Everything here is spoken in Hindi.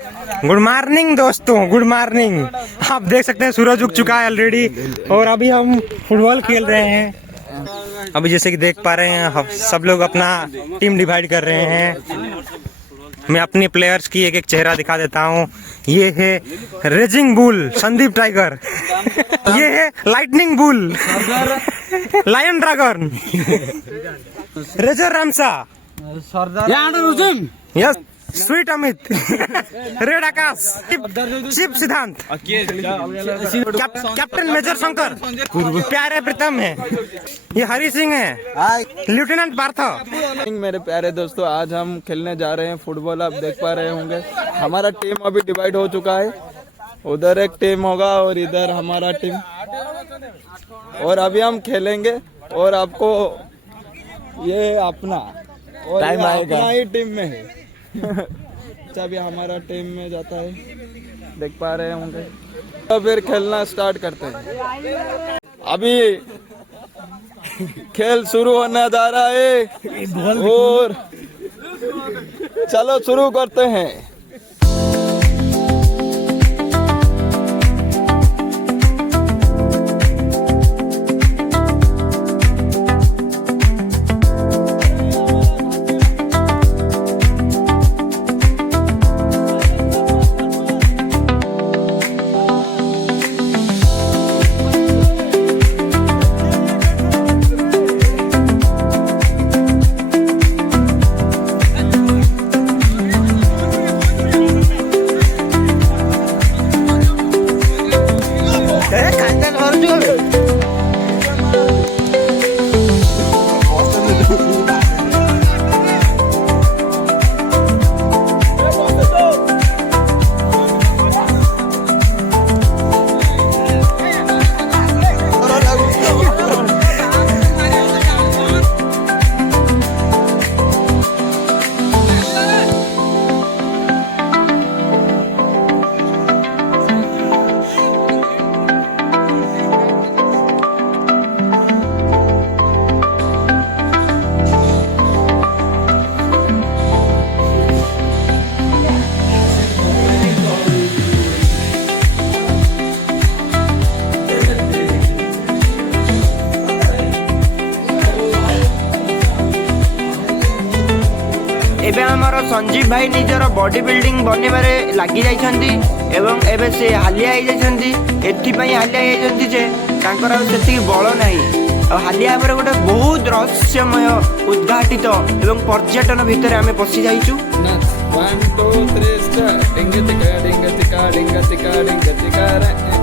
गुड मॉर्निंग दोस्तों, गुड मॉर्निंग। आप देख सकते हैं सूरज उग चुका है ऑलरेडी और अभी हम फुटबॉल खेल रहे हैं। अभी जैसे कि देख पा रहे हैं सब लोग अपना टीम डिवाइड कर रहे हैं। मैं अपने प्लेयर्स की एक एक चेहरा दिखा देता हूँ। ये है रेजिंग बुल संदीप टाइगर, ये है lightning bull lion dragon, razor Ramsa, yes sweet Amit, red Akash, Shiv Siddhant, captain major Shankar, प्यारे प्रीतम है, ये हरी सिंह है, लेफ्टिनेंट पार्थ। मेरे प्यारे दोस्तों, आज हम खेलने जा रहे हैं फुटबॉल। आप देख पा रहे होंगे हमारा टीम अभी डिवाइड हो चुका है। उधर एक टीम होगा और इधर हमारा टीम, और अभी हम खेलेंगे और आपको ये अपना और टाइम आएगा, अपना ही टीम में है। अभी हमारा टीम में जाता है, देख पा रहे होंगे। तो फिर खेलना स्टार्ट करते हैं। अभी खेल शुरू होने जा रहा है और चलो शुरू करते हैं। एबे हमारा संजीव भाई निजर बॉडी बिल्डिंग बनवारे लगी जाइछंती एवं एबे से हालिया हो जाइछंती। एथिपई हालिया हो जाइछंती जे तांकर सेति बळ नाही। आ हालिया पर गोटे बहुत रहस्यमय उद्घाटित एवं पर्यटन भितर आमे पसी जाइछु। 1 2 3 स्टार्ट डिंग टिका डिंग टिका डिंग टिका डिंग टिका।